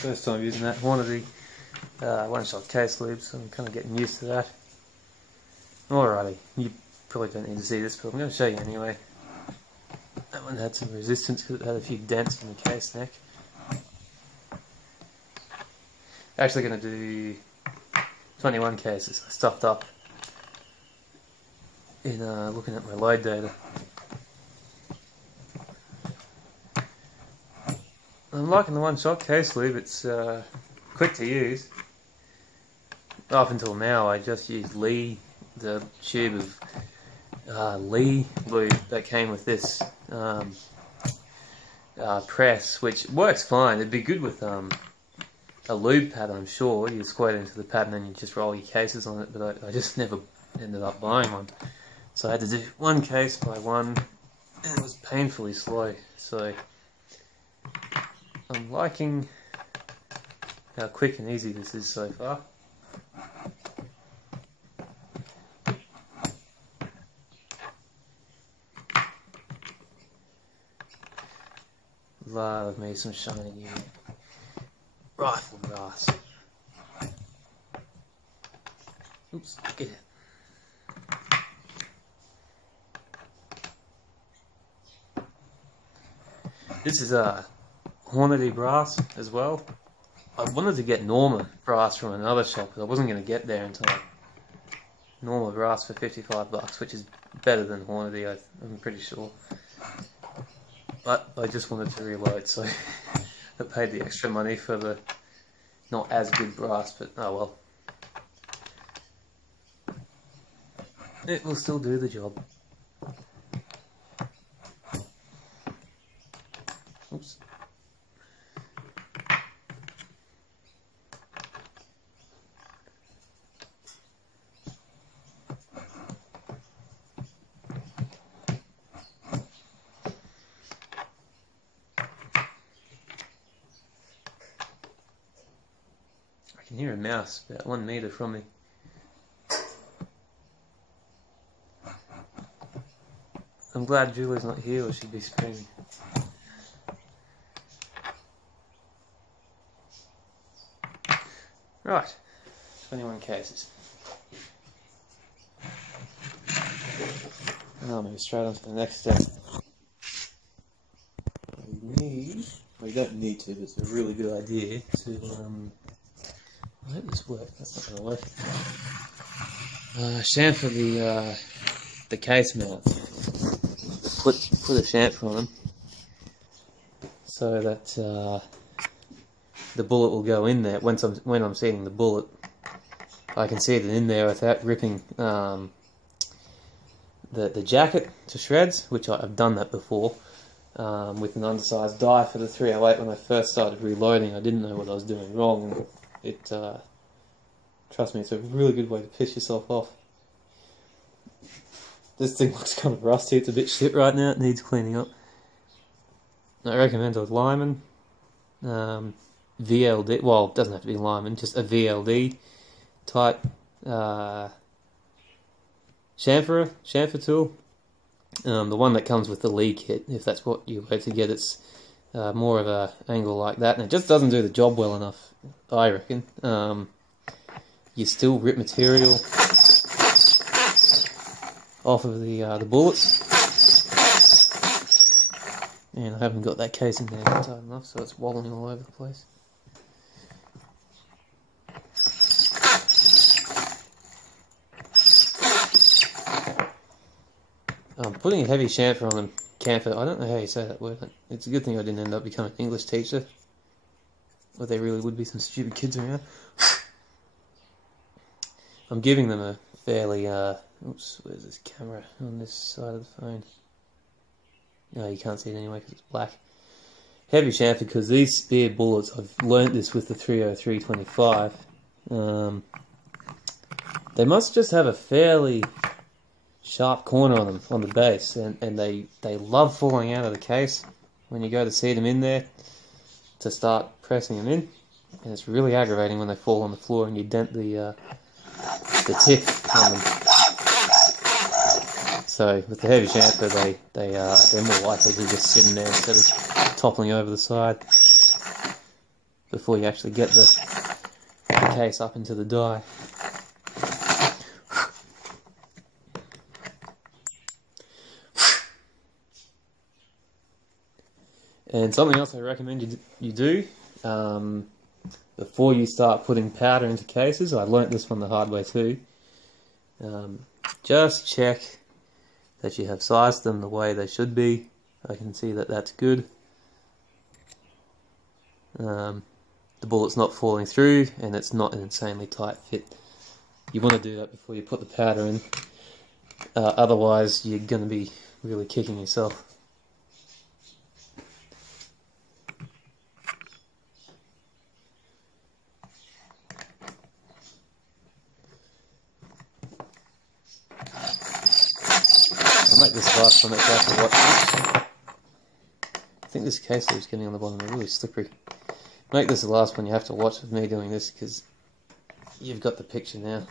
First time using that Hornady one-shot case lube, so I'm kind of getting used to that. Alrighty, you probably don't need to see this, but I'm going to show you anyway. That one had some resistance because it had a few dents in the case neck. Actually going to do 21 cases. I stuffed up in looking at my load data. I'm liking the one-shot case lube. It's quick to use. Up until now I just used Lee, the tube of Lee lube that came with this press, which works fine. It'd be good with a lube pad, I'm sure. You squirt it into the pad and then you just roll your cases on it, but I just never ended up buying one. So I had to do one case by one, and it was painfully slow. So I'm liking how quick and easy this is so far. Love me some shiny new rifle brass. Oops, get it. This is a Hornady brass as well. I wanted to get Norma brass from another shop, but I wasn't going to get there until Norma brass for $55, which is better than Hornady, I'm pretty sure. But I just wanted to reload, so I paid the extra money for the not as good brass, but oh well. It will still do the job. Oops. I can hear a mouse about 1 meter from me. I'm glad Julie's not here or she'd be screaming. Right, 21 cases. And I'll move straight on to the next step. We don't need to, but it's a really good idea to, I hope this works, that's not going to work. Chamfer the case mounts. Put a chamfer on them so that the bullet will go in there. When I'm seeing the bullet, I can see it in there without ripping the jacket to shreds, which I've done that before with an undersized die for the 308 when I first started reloading. I didn't know what I was doing wrong. Trust me, it's a really good way to piss yourself off. This thing looks kind of rusty, it's a bit shit right now, it needs cleaning up. I recommend a Lyman VLD, well, it doesn't have to be Lyman, just a VLD type chamfer tool. The one that comes with the Lee kit, if that's what you were to get, it's more of a angle like that, and it just doesn't do the job well enough, I reckon. You still rip material off of the bullets, and I haven't got that casing there tight enough, so it's wallowing all over the place. Putting a heavy chamfer on them, camphor, I don't know how you say that word. It's a good thing I didn't end up becoming an English teacher, or there really would be some stupid kids around. I'm giving them a fairly, oops, where's this camera on this side of the phone? No, you can't see it anyway because it's black. Heavy chamfer, because these spear bullets, I've learnt this with the 303-25, they must just have a fairly sharp corner on them, on the base, and they love falling out of the case when you go to seat them in there to start pressing them in, and it's really aggravating when they fall on the floor and you dent the tip on them. So with the heavy chamfer, they're more likely to just sit in there instead of toppling over the side. before you actually get the case up into the die. And something else I recommend you do before you start putting powder into cases, I learnt this one the hard way too, just check that you have sized them the way they should be. I can see that that's good. The bullet's not falling through and it's not an insanely tight fit. You want to do that before you put the powder in, otherwise you're going to be really kicking yourself. I'll make this last one exactly what. I think this case is getting on the bottom, they're really slippery. Make this the last one you have to watch of me doing this because you've got the picture now.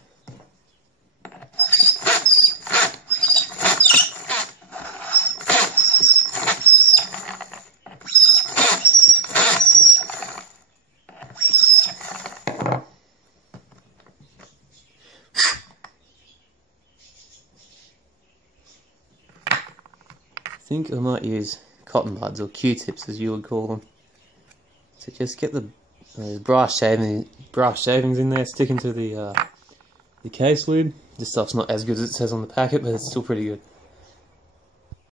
I think I might use cotton buds or Q-tips as you would call them. So just get the brass shavings in there, stick into the case lid. This stuff's not as good as it says on the packet, but it's still pretty good.